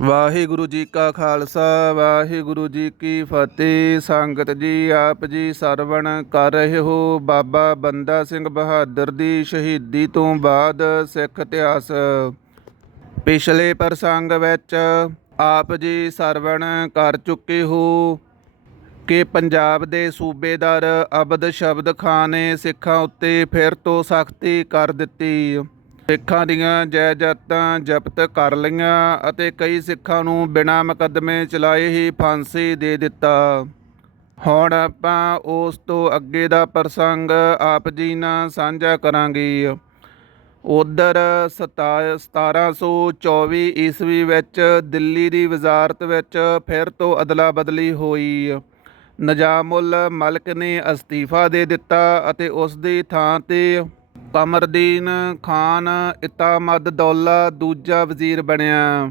ਵਾਹਿਗੁਰੂ ਜੀ ਕਾ ਖਾਲਸਾ, ਵਾਹਿਗੁਰੂ ਜੀ ਕੀ ਫਤਿਹ। ਸੰਗਤ ਜੀ, ਆਪ ਜੀ ਸਰਵਣ ਕਰ ਰਹੇ ਹੋ। ਬਾਬਾ ਬੰਦਾ ਸਿੰਘ ਬਹਾਦਰ ਦੀ ਸ਼ਹੀਦੀ ਤੋਂ ਬਾਅਦ ਸਿੱਖ ਇਤਿਹਾਸ। ਪਿਛਲੇ ਪ੍ਰਸੰਗ ਵਿੱਚ ਆਪ ਜੀ ਸਰਵਣ ਕਰ ਚੁੱਕੇ ਹੋ ਕਿ ਪੰਜਾਬ ਦੇ ਸੂਬੇਦਾਰ ਅਬਦ ਸ਼ਬਦ ਖਾਨ ਨੇ ਸਿੱਖਾਂ ਉੱਤੇ ਫਿਰ ਤੋਂ ਸਖਤੀ ਕਰ ਦਿੱਤੀ। ਸਿੱਖਾਂ ਦੀਆਂ ਜਾਇਦਾਦਾਂ ਜ਼ਬਤ ਕਰ ਲਈਆਂ ਅਤੇ ਕਈ ਸਿੱਖਾਂ ਨੂੰ ਬਿਨਾਂ ਮੁਕੱਦਮੇ ਚਲਾਏ ਹੀ ਫਾਂਸੀ ਦੇ ਦਿੱਤਾ। ਹੁਣ ਆਪਾਂ ਉਸ ਤੋਂ ਅੱਗੇ ਦਾ ਪ੍ਰਸੰਗ ਆਪ ਜੀ ਨਾਲ ਸਾਂਝਾ ਕਰਾਂਗੇ। ਉਧਰ 1724 ਈਸਵੀ ਵਿੱਚ ਦਿੱਲੀ ਦੀ ਵਜ਼ਾਰਤ ਵਿੱਚ ਫਿਰ ਤੋਂ ਅਦਲਾ ਬਦਲੀ ਹੋਈ। ਨਜਾਮੁਲ ਮਲਕ ਨੇ ਅਸਤੀਫਾ ਦੇ ਦਿੱਤਾ ਅਤੇ ਉਸ ਦੀ ਥਾਂ ਤੇ ਕਮਰਦੀਨ ਖਾਨ ਇਤਾਮਦ ਦੌਲਾ ਦੂਜਾ ਵਜ਼ੀਰ ਬਣਿਆ।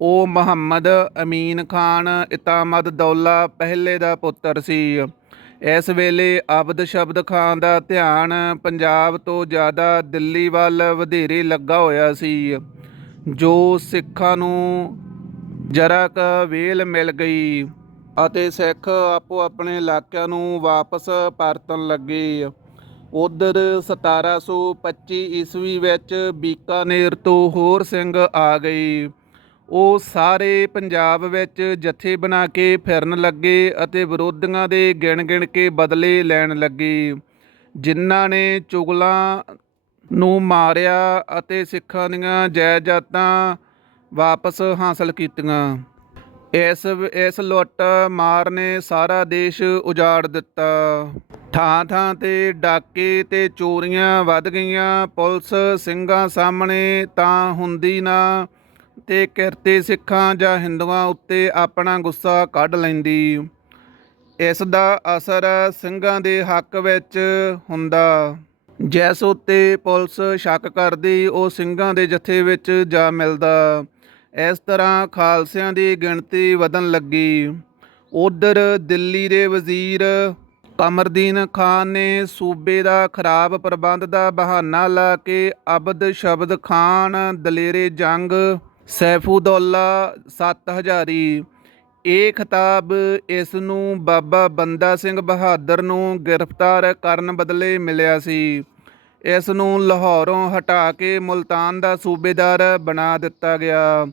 ਉਹ ਮੁਹੰਮਦ ਅਮੀਨ ਖਾਨ ਇਤਾਮਦ ਦੌਲਾ ਪਹਿਲੇ ਦਾ ਪੁੱਤਰ ਸੀ। ਇਸ ਵੇਲੇ ਅਬਦ ਸ਼ਬਦ ਖਾਨ ਦਾ ਧਿਆਨ ਪੰਜਾਬ ਤੋਂ ਜ਼ਿਆਦਾ ਦਿੱਲੀ ਵੱਲ ਵਧੇਰੇ ਲੱਗਾ ਹੋਇਆ ਸੀ। ਜੋ ਸਿੱਖਾਂ ਨੂੰ ਜਰਾ ਕ ਵੇਲ ਮਿਲ ਗਈ ਅਤੇ ਸਿੱਖ ਆਪੋ ਆਪਣੇ ਇਲਾਕਿਆਂ ਨੂੰ ਵਾਪਸ ਪਰਤਣ ਲੱਗੇ। ਉਧਰ 1725 ਈਸਵੀ ਵਿੱਚ ਬੀਕਾਨੇਰ ਤੋਂ ਹੋਰ ਸਿੰਘ ਆ ਗਏ। ਉਹ ਸਾਰੇ ਪੰਜਾਬ ਵਿੱਚ ਜਥੇ ਬਣਾ ਕੇ ਫਿਰਨ ਲੱਗੇ ਅਤੇ ਵਿਰੋਧੀਆਂ ਦੇ ਗਿਣ ਗਿਣ ਕੇ ਬਦਲੇ ਲੈਣ ਲੱਗੇ। ਜਿਨ੍ਹਾਂ ਨੇ ਚੁਗਲਾਂ ਨੂੰ ਮਾਰਿਆ ਅਤੇ ਸਿੱਖਾਂ ਦੀਆਂ ਜਾਇਦਾਦਾਂ ਵਾਪਸ ਹਾਸਲ ਕੀਤੀਆਂ। ਇਸ ਇਸ ਲੁੱਟ ਮਾਰ ਨੇ ਸਾਰਾ ਦੇਸ਼ ਉਜਾੜ ਦਿੱਤਾ। ਥਾਂ ਥਾਂ ਤੇ ਡਾਕੇ ਤੇ ਚੋਰੀਆਂ ਵੱਧ ਗਈਆਂ। ਪੁਲਿਸ ਸਿੰਘਾਂ ਸਾਹਮਣੇ ਤਾਂ ਹੁੰਦੀ ਨਾ। ਤੇ ਕਿਰਤੇ ਸਿੱਖਾਂ ਜਾਂ ਹਿੰਦੂਆਂ ਉੱਤੇ ਆਪਣਾ ਗੁੱਸਾ ਕੱਢ ਲੈਂਦੀ। ਇਸ ਦਾ ਅਸਰ ਸਿੰਘਾਂ ਦੇ ਹੱਕ ਵਿੱਚ ਹੁੰਦਾ। ਜਿਸ ਉੱਤੇ ਪੁਲਿਸ ਸ਼ੱਕ ਕਰਦੀ, ਉਹ ਸਿੰਘਾਂ ਦੇ ਜਥੇ ਵਿੱਚ ਜਾ ਮਿਲਦਾ। ਇਸ ਤਰ੍ਹਾਂ ਖਾਲਸਿਆਂ ਦੀ ਗਿਣਤੀ ਵਧਣ ਲੱਗੀ। ਉਧਰ ਦਿੱਲੀ ਦੇ ਵਜ਼ੀਰ ਕਮਰਦੀਨ ਖਾਨ ਨੇ ਸੂਬੇ ਦਾ ਖਰਾਬ ਪ੍ਰਬੰਧ ਦਾ ਬਹਾਨਾ ਲਾ ਕੇ ਅਬਦ ਸ਼ਬਦ ਖਾਨ, ਦਲੇਰੇ ਜੰਗ, ਸੈਫੂਦੌਲਾ 7000 ਇਹ ਖਿਤਾਬ ਇਸ ਨੂੰ ਬਾਬਾ ਬੰਦਾ ਸਿੰਘ ਬਹਾਦਰ ਨੂੰ ਗ੍ਰਿਫਤਾਰ ਕਰਨ ਬਦਲੇ ਮਿਲਿਆ ਸੀ। ਇਸ ਨੂੰ ਲਾਹੌਰੋਂ ਹਟਾ ਕੇ ਮੁਲਤਾਨ ਦਾ ਸੂਬੇਦਾਰ ਬਣਾ ਦਿੱਤਾ ਗਿਆ।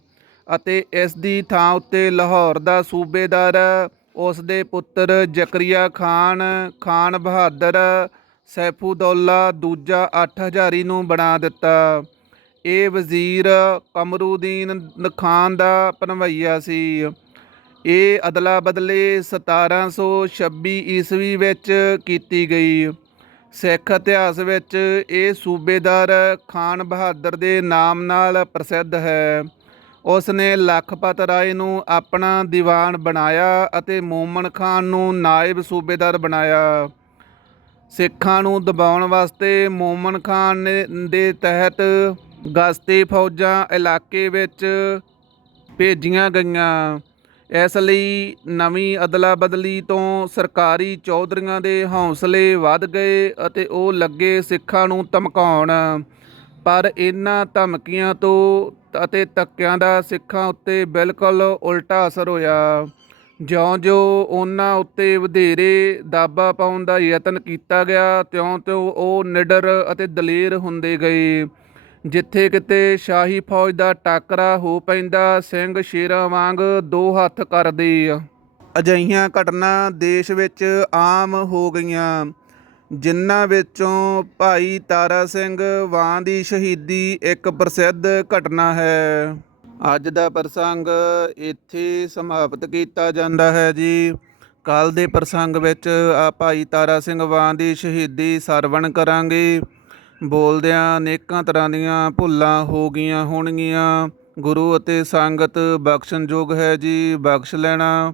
ਅਤੇ ਇਸ ਦੀ ਥਾਂ ਉੱਤੇ ਲਾਹੌਰ ਦਾ ਸੂਬੇਦਾਰ, ਉਸ ਦੇ ਪੁੱਤਰ ਜ਼ਕਰੀਆ ਖਾਨ ਖਾਨ ਬਹਾਦਰ, ਸੈਫੂਦੌਲਾ ਦੂਜਾ 8000 ਨੂੰ ਬਣਾ ਦਿੱਤਾ। ਇਹ ਵਜ਼ੀਰ ਕਮਰੂਦੀਨ ਖਾਨ ਦਾ ਪਨਵਈਆ ਸੀ। ਇਹ ਅਦਲਾ ਬਦਲੇ 1726 ਈਸਵੀ ਵਿੱਚ ਕੀਤੀ ਗਈ। ਸਿੱਖ ਇਤਿਹਾਸ ਵਿੱਚ ਇਹ ਸੂਬੇਦਾਰ ਖਾਨ ਬਹਾਦਰ ਦੇ ਨਾਮ ਨਾਲ ਪ੍ਰਸਿੱਧ ਹੈ। ਉਸ ਨੇ ਲਖਪਤ ਰਾਏ ਨੂੰ ਆਪਣਾ ਦੀਵਾਨ ਬਣਾਇਆ ਅਤੇ ਮੋਮਨ ਖਾਨ ਨੂੰ ਨਾਇਬ ਸੂਬੇਦਾਰ ਬਣਾਇਆ। ਸਿੱਖਾਂ ਨੂੰ ਦਬਾਉਣ ਵਾਸਤੇ ਮੋਮਨ ਖਾਨ ਨੇ ਦੇ ਤਹਿਤ ਗਸਤੀ ਫੌਜਾਂ ਇਲਾਕੇ ਵਿੱਚ ਭੇਜੀਆਂ ਗਈਆਂ। ਇਸ ਲਈ ਨਵੀਂ ਅਦਲਾ ਬਦਲੀ ਤੋਂ ਸਰਕਾਰੀ ਚੌਧਰੀਆਂ ਦੇ ਹੌਸਲੇ ਵੱਧ ਗਏ ਅਤੇ ਉਹ ਲੱਗੇ ਸਿੱਖਾਂ ਨੂੰ ਧਮਕਾਉਣ। ਪਰ ਇਹਨਾਂ ਧਮਕੀਆਂ ਤੋਂ ਅਤੇ ਧੱਕਿਆਂ ਦਾ ਸਿੱਖਾਂ ਉੱਤੇ ਬਿਲਕੁਲ ਉਲਟਾ ਅਸਰ ਹੋਇਆ। ਜਿਉਂ-ਜਿਉਂ ਉਹਨਾਂ ਉੱਤੇ ਵਧੇਰੇ ਦਾਬਾ ਪਾਉਣ ਦਾ ਯਤਨ ਕੀਤਾ ਗਿਆ, ਤਿਉਂ-ਤਿਉਂ ਉਹ ਨਿਡਰ ਅਤੇ ਦਲੇਰ ਹੁੰਦੇ ਗਏ। ਜਿੱਥੇ ਕਿਤੇ ਸ਼ਾਹੀ ਫੌਜ ਦਾ ਟਾਕਰਾ ਹੋ ਪੈਂਦਾ, ਸਿੰਘ ਸ਼ੇਰਾਂ ਵਾਂਗ ਦੋ ਹੱਥ ਕਰਦੇ। ਅਜਿਹੀਆਂ ਘਟਨਾ ਦੇਸ਼ ਵਿੱਚ ਆਮ ਹੋ ਗਈਆਂ। ਜਿਨ੍ਹਾਂ ਵਿੱਚੋਂ ਭਾਈ ਤਾਰਾ ਸਿੰਘ ਵਾਂ ਦੀ ਸ਼ਹੀਦੀ ਇੱਕ ਪ੍ਰਸਿੱਧ ਘਟਨਾ ਹੈ। ਅੱਜ ਦਾ ਪ੍ਰਸੰਗ ਇੱਥੇ ਸਮਾਪਤ ਕੀਤਾ ਜਾਂਦਾ ਹੈ ਜੀ। ਕੱਲ ਦੇ ਪ੍ਰਸੰਗ ਵਿੱਚ ਆ ਭਾਈ ਤਾਰਾ ਸਿੰਘ ਵਾਂ ਦੀ ਸ਼ਹੀਦੀ ਸਰਵਣ ਕਰਾਂਗੇ। ਬੋਲਦਿਆਂ ਅਨੇਕਾਂ ਤਰ੍ਹਾਂ ਦੀਆਂ ਭੁੱਲਾਂ ਹੋ ਗਈਆਂ ਹੋਣਗੀਆਂ। ਗੁਰੂ ਅਤੇ ਸੰਗਤ ਬਖਸ਼ਣਯੋਗ ਹੈ ਜੀ, ਬਖਸ਼ ਲੈਣਾ।